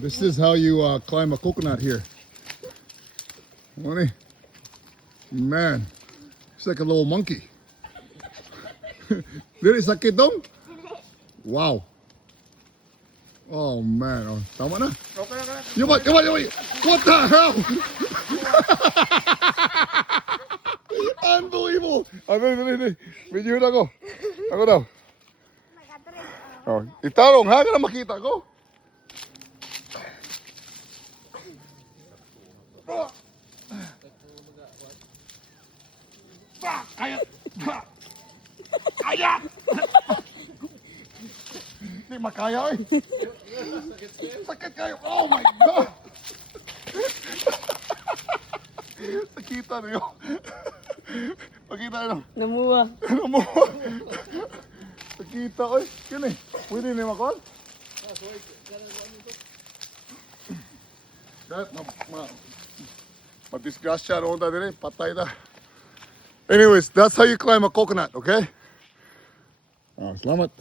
This is how you climb a coconut here. Money. Man, it's like a little monkey. Dili sakit dong? Wow. Oh man, oh, tama na. Yabay, yabay, yabay. What the hell? Unbelievable. Dali. Video na ako. Ako daw. Oh, itarong ha, ka na makita ko. Kaya. Kaya. Hindi makaya eh. Sakit kayo. Oh my God. Sakita na yun. Pakita na. Namuha. Ano mo? Sakita ko eh. Yun eh. Pwede na makon? Kahit madisgrasya noon tayo din eh. Patay na. Anyways, that's how you climb a coconut, okay? Oh, salamat.